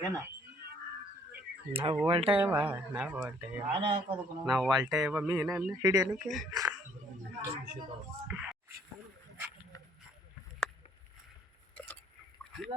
ಏನ? ನಾವು ಒಲ್ಟೇವ ನಾವು ಒಲ್ಟೇವ ನಾವು ಒಲ್ಟೇವ ಮೀನನ್ನು ಹಿಡಿಯಲಿಕ್ಕೆ. ಇಲ್ಲಿ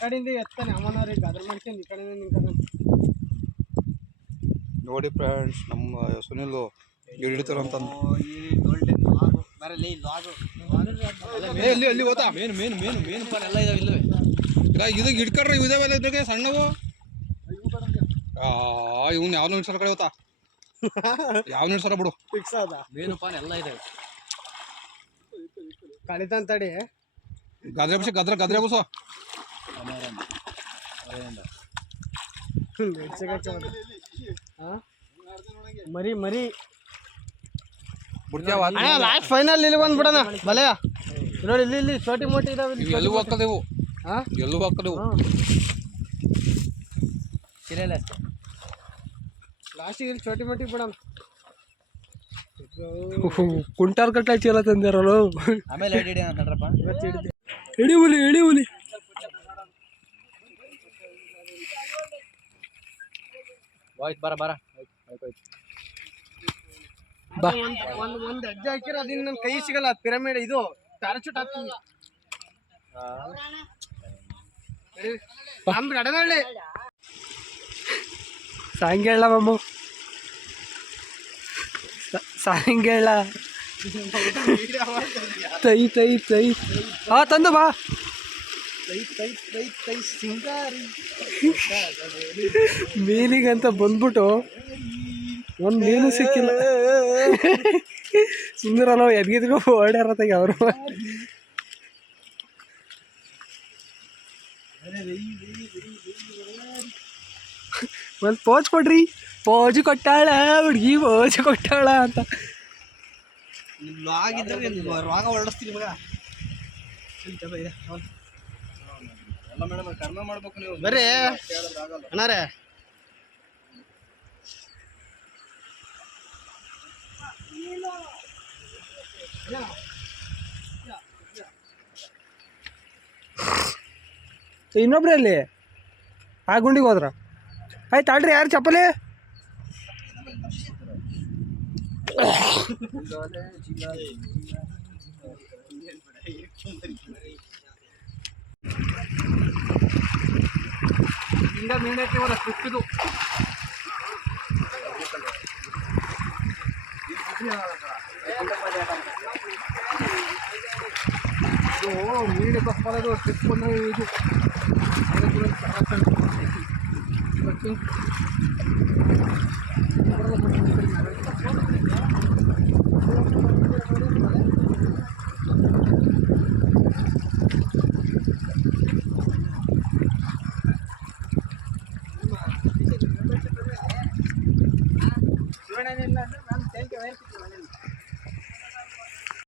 ಕಡೆಯಿಂದ ಎತ್ತಾನೆ ಅಮ್ಮನವ್ರಿಗೆ ಅದ್ರ ಮಾಡ್ಕೊಂಡು ಈ ಕಡೆಯಿಂದ ನಿಂತಾನೆ ನೋಡಿ ಫ್ರೆಂಡ್ಸ್ ನಮ್ಮ ಸುನಿಲ್ ಇವ್ರು ಹಿಡಿತಾರಂತ ಬರಲಿ ಲಾಗು ಅಲ್ಲಿ ಹೋತಾ ಮೇನ್ ಮೇನ್ ಮೇನ್ ಮೇನ್ ಪಾಲ್ ಎಲ್ಲ ಇದಾವೆ ಇಲ್ಲವೇ? ಇದು ಹಿಡ್ಕೊಂಡ್ರೆ ಇದಾವೆಲ್ಲ ಇದ್ರಿಗೆ ಸಣ್ಣವು? ಆ ಇವ್ನು ಯಾವ ನಿಮಿಷ ಕಡೆ ಹೋತಾ. ಯಾವ ನಿಮಿಷ ಬಿಡು. ಫಿಕ್ಸ್ ಆದ. ಮೇನು ಪಾನ್ ಎಲ್ಲ ಇದಾವೆ. ಕಳಿತಾನ್ ತಡಿ. ಗದ್ರೆ ಬಸ ಗದ್ರೆ ಗದ್ರೆ ಬಸ್? ಮರಿ ಮರಿ. ಲಾಸ್ಟ್ ಫೈನಲ್ ಇಲ್ಲಿ ಬಂದು ಬಿಡೋಣ ಬಲೆಯ. ನೋಡಿ ಇಲ್ಲಿ ಇಲ್ಲಿ ಚೋಟಿ ಮೋಟಿ ಇದಾವೆ ಇಲ್ಲಿ ಎಲ್ಲೂ ಹಾಕದೇವು ಹಾಂ? ಎಲ್ಲೂ ಹಾಕದೇವು ಲಾಸ್ಟಿಗೆ ಇಲ್ಲಿ ಚೋಟಿ ಮೋಟಿ ಬಿಡೋಣ. ಕುಂಟಾರ್ ಕಟ್ಲ ಚೀಲ ತಂದಿರಲ್ಲ ಆಮೇಲೆ ಹಿಡಿ ಹಿಡಿ ಹುಲಿ ಎಡಿ ಹುಲಿ. ಹೋಯ್ತು ಬರ ಬರ. ಬಾ. ಒಂದು ಒಂದು ಹೆಜ್ಜೆ ಹಾಕಿರ ಅದಿನ್ ನನ್ ಕೈ ಸಿಗಲ್ಲ ಪಿರಮಿಡ್ ಇದು ಪ್ಯಾರಾಚೂಟ್ ಹಾಕ್ತೀನಿ ನಮ್ದು ಗಡನಹಳ್ಳಿ ಸಾಯಂಕಾಲ ಮಮ್ಮ ಹೇಳ ತೈ ತೈ ತೈ. ಹಾ ತಂದು ಬಾ. ತೈ ತೈ ತೈ ತೈ ಸಿಂಗಾರಿ. ಮೀನಿಗಂತ ಬಂದ್ಬಿಟ್ಟು ಒಂದು ಮೀನು ಸಿಕ್ಕಿಲ್ಲ. ಸುಂದರಲ್ಲ, ಎದ್ಗಿದ್ಗೋ ಓಡ್ಯಾರತ್ತಾಗ ಅವರು. ಒಂದು ಪೋಜ್ ಕೊಡ್ರಿ. ಪೋಜ್ ಕೊಟ್ಟಾಳ, ಹುಡುಗಿ ಪೋಜ್ ಕೊಟ್ಟಾಳ ಅಂತ. ರೋಗ ಹೊರಡಿಸ್ತೀನಿ ಮಗ. ಎಲ್ಲ ಮೇಡಮ್ ಕರ್ಮ ಮಾಡ್ಬೇಕು ನೀವು. ಬರ್ರಿ. ಅಣ್ಣಾರೇ ಇನ್ನೊಬ್ರು ಅಲ್ಲಿ? ಆ ಗುಂಡಿಗೆ ಹೋದ್ರ? ಆಯ್ತು ಆಡ್ರಿ ಯಾರು ಚಪ್ಪಲಿ? ಹಿಂಗ ಮೀನಕ್ಕೆ ಇವರ ಸಿಕ್ಕಿದು ಇದು ಮೀನು ಬಸ್ಕೊಳ್ಳೋದು ಟ್ರಿಪ್ ಇದು ಶಿವಣ್ಣನಿಲ್ಲ ಅಂದ್ರೆ ನಾನು ಬೆಳೆ ಇಲ್ಲ ಅಂದ್ರೆ ನಾನು ತ್ಯಾಂಕ್ ಯು ವೆರಿ